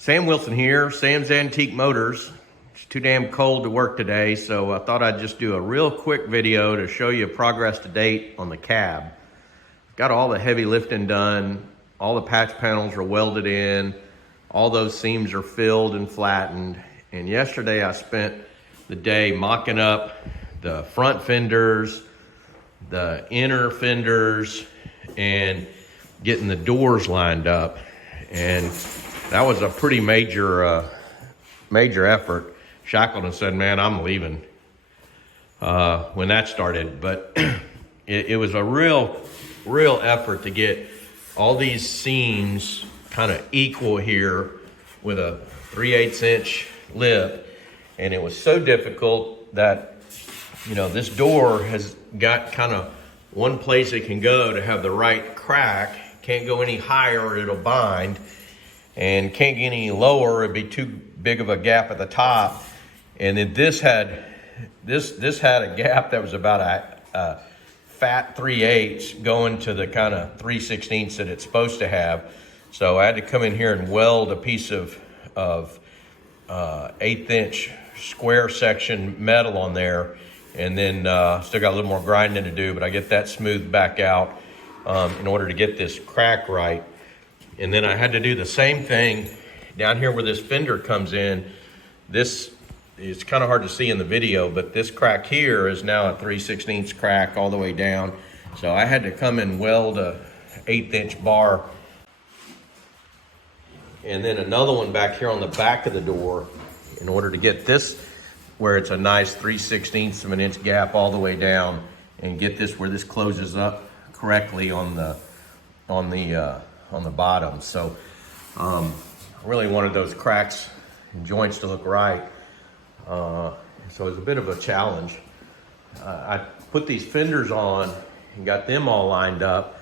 Sam Wilson here, Sam's Antique Motors. It's too damn cold to work today, so I thought I'd just do a real quick video to show you progress to date on the cab. Got all the heavy lifting done, all the patch panels are welded in, all those seams are filled and flattened, and yesterday I spent the day mocking up the front fenders, the inner fenders, and getting the doors lined up. And that was a pretty major effort. Shackleton said, man, I'm leaving when that started. But it was a real effort to get all these seams kind of equal here with a 3/8 inch lip. And it was so difficult that, you know, this door has got kind of one place it can go to have the right crack. Can't go any higher or it'll bind. And can't get any lower, it'd be too big of a gap at the top. And then this had a gap that was about a fat 3/8 going to the kind of 3/16 that it's supposed to have. So I had to come in here and weld a piece of 1/8 inch square section metal on there. And then still got a little more grinding to do, but I get that smoothed back out in order to get this crack right. And then I had to do the same thing down here where this fender comes in. This is kind of hard to see in the video, but this crack here is now a 3/16 crack all the way down. So I had to come and weld a 1/8 inch bar. And then another one back here on the back of the door in order to get this where it's a nice 3/16 of an inch gap all the way down and get this where this closes up correctly on the bottom. So I really wanted those cracks and joints to look right. So it was a bit of a challenge. I put these fenders on and got them all lined up,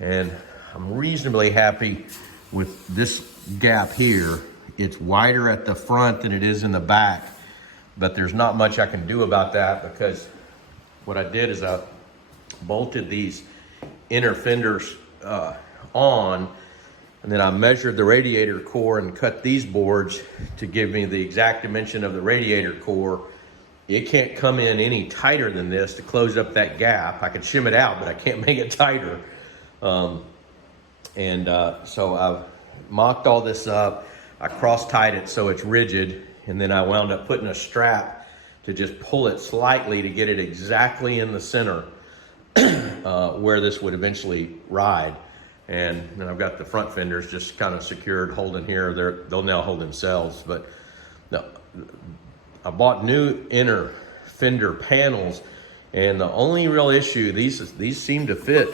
and I'm reasonably happy with this gap here. It's wider at the front than it is in the back, but there's not much I can do about that because what I did is I bolted these inner fenders on, and then I measured the radiator core and cut these boards to give me the exact dimension of the radiator core. It can't come in any tighter than this to close up that gap. I can shim it out, but I can't make it tighter. So I mocked all this up. I cross-tied it so it's rigid, and then I wound up putting a strap to just pull it slightly to get it exactly in the center where this would eventually ride. And then I've got the front fenders just kind of secured, holding here. They'll now hold themselves. But no, I bought new inner fender panels, and the only real issue, these seem to fit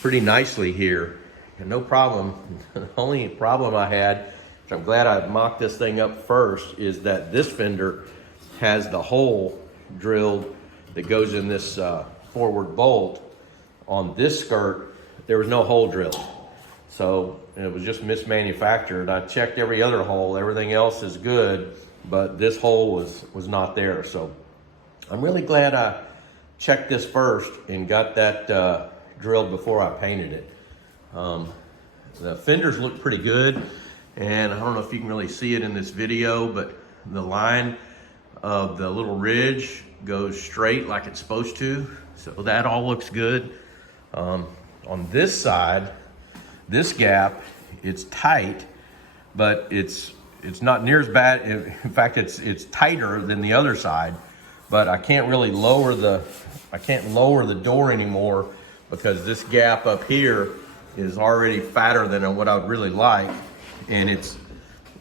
pretty nicely here. And no problem. The only problem I had, which I'm glad I mocked this thing up first, is that this fender has the hole drilled that goes in this forward bolt. On this skirt, there was no hole drilled. So it was just mismanufactured. I checked every other hole, everything else is good, but this hole was not there. So I'm really glad I checked this first and got that drilled before I painted it. The fenders look pretty good, and I don't know if you can really see it in this video, but the line of the little ridge goes straight like it's supposed to. So that all looks good. On this side, this gap, it's tight, but it's not near as bad. In fact, it's tighter than the other side, but I can't really lower the door anymore because this gap up here is already fatter than what I would really like, and it's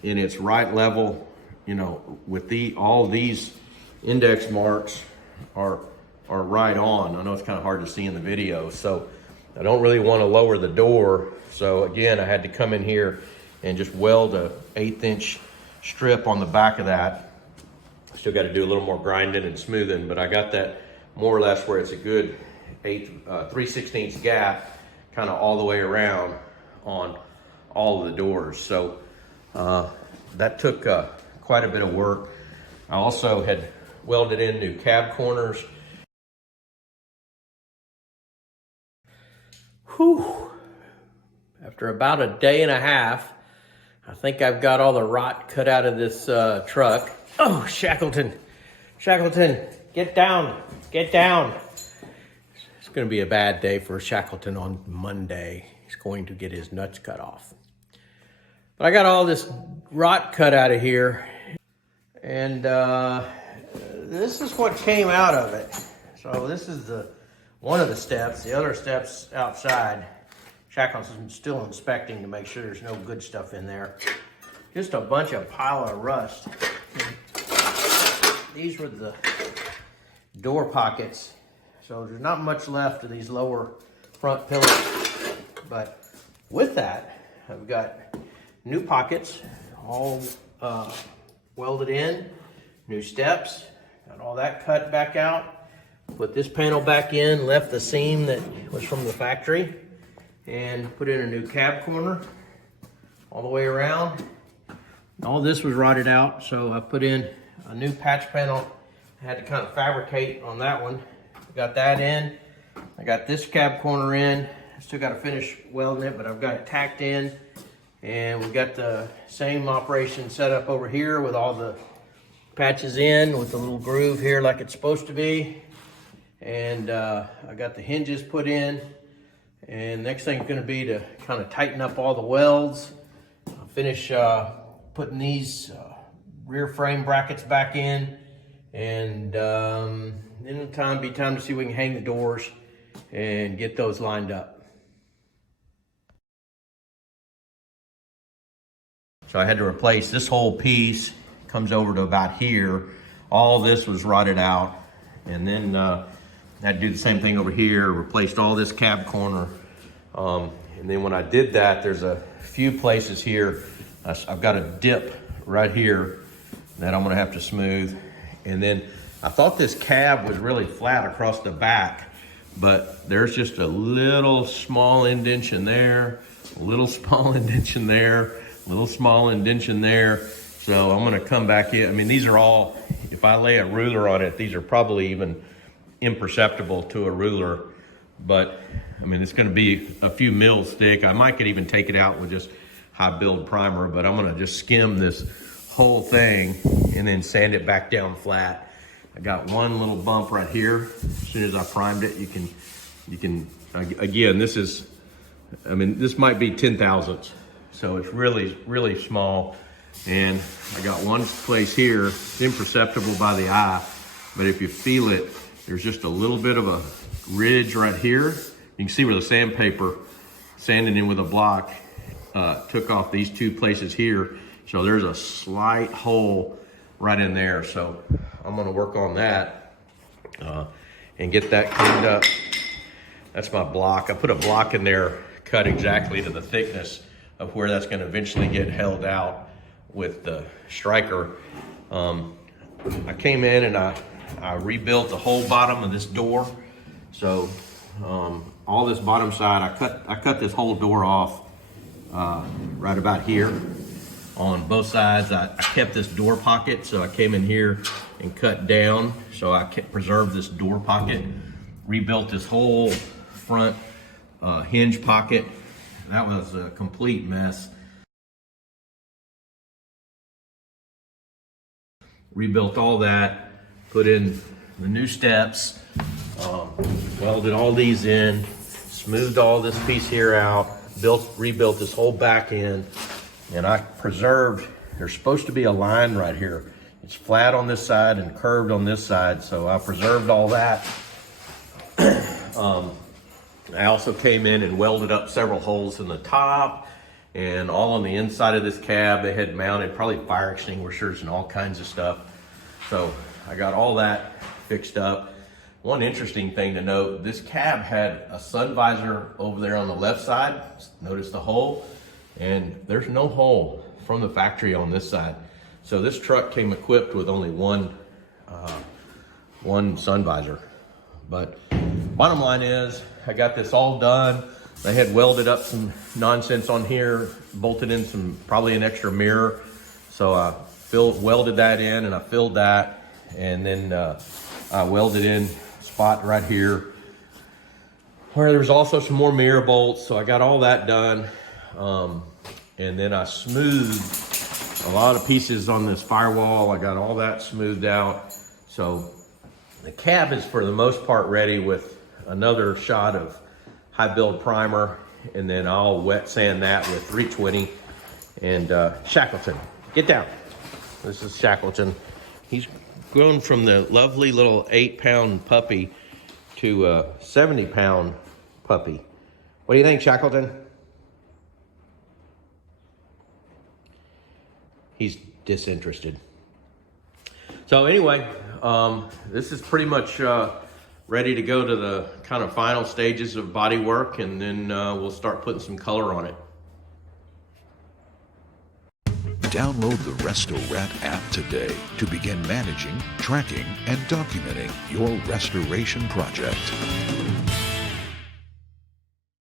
in its right level, you know, with all these index marks are right on. I know it's kind of hard to see in the video, so I don't really want to lower the door. So again, I had to come in here and just weld a 1/8 inch strip on the back of that. Still got to do a little more grinding and smoothing, but I got that more or less where it's a good 3/16 gap kind of all the way around on all of the doors. So that took quite a bit of work. I also had welded in new cab corners. Whew. After about a day and a half, I think I've got all the rot cut out of this truck. Oh, Shackleton, get down, get down. It's gonna be a bad day for Shackleton on Monday. He's going to get his nuts cut off. But I got all this rot cut out of here, and this is what came out of it. So this is one of the steps. The other steps outside, Shackleton's still inspecting to make sure there's no good stuff in there. Just a bunch of pile of rust. These were the door pockets. So there's not much left of these lower front pillars. But with that, I've got new pockets, all welded in, new steps, got all that cut back out, put this panel back in, left the seam that was from the factory, and put in a new cab corner all the way around. All this was rotted out, so I put in a new patch panel. I had to kind of fabricate on that one. Got that in. I got this cab corner in. I still got to finish welding it, but I've got it tacked in. And we've got the same operation set up over here with all the patches in with the little groove here like it's supposed to be. And I got the hinges put in. And next thing is going to be to kind of tighten up all the welds. I'll finish putting these rear frame brackets back in. And then it'll be time to see if we can hang the doors and get those lined up. So I had to replace this whole piece, comes over to about here. All this was rotted out. And then I had to do the same thing over here, replaced all this cab corner. And then when I did that, there's a few places here. I've got a dip right here that I'm gonna have to smooth. And then I thought this cab was really flat across the back, but there's just a little small indentation there, a little small indentation there, a little small indentation there. So I'm gonna come back in. I mean, these are all, if I lay a ruler on it, these are probably even imperceptible to a ruler. But I mean, it's gonna be a few mils thick. I might could even take it out with just high build primer, but I'm gonna just skim this whole thing and then sand it back down flat. I got one little bump right here. As soon as I primed it, you can again, this is, I mean, this might be 10,000ths. So it's really, really small. And I got one place here, it's imperceptible by the eye, but if you feel it, there's just a little bit of a ridge right here. You can see where the sandpaper, sanding in with a block, took off these two places here. So there's a slight hole right in there. So I'm gonna work on that and get that cleaned up. That's my block. I put a block in there, cut exactly to the thickness of where that's gonna eventually get held out with the striker. I came in and I rebuilt the whole bottom of this door. So all this bottom side, I cut this whole door off right about here. On both sides, I kept this door pocket, so I came in here and cut down, so I preserved this door pocket, rebuilt this whole front hinge pocket. That was a complete mess. Rebuilt all that, put in the new steps, welded all these in, smoothed all this piece here out, rebuilt this whole back end. And I preserved, there's supposed to be a line right here. It's flat on this side and curved on this side, so I preserved all that. I also came in and welded up several holes in the top and all on the inside of this cab. They had mounted probably fire extinguishers and all kinds of stuff. So I got all that fixed up. One interesting thing to note, this cab had a sun visor over there on the left side. Notice the hole? And there's no hole from the factory on this side. So this truck came equipped with only one sun visor. But bottom line is, I got this all done. They had welded up some nonsense on here, bolted in probably an extra mirror. So I welded that in and I filled that. And then I welded in a spot right here where there's also some more mirror bolts. So I got all that done. And then I smoothed a lot of pieces on this firewall. I got all that smoothed out. So the cab is for the most part ready with another shot of high build primer, and then I'll wet sand that with 320. And Shackleton, get down. This is Shackleton. He's grown from the lovely little 8-pound puppy to a 70-pound puppy. What do you think, Shackleton? He's disinterested. So anyway, this is pretty much ready to go to the kind of final stages of body work, and then we'll start putting some color on it. Download the Resto-Rat app today to begin managing, tracking, and documenting your restoration project.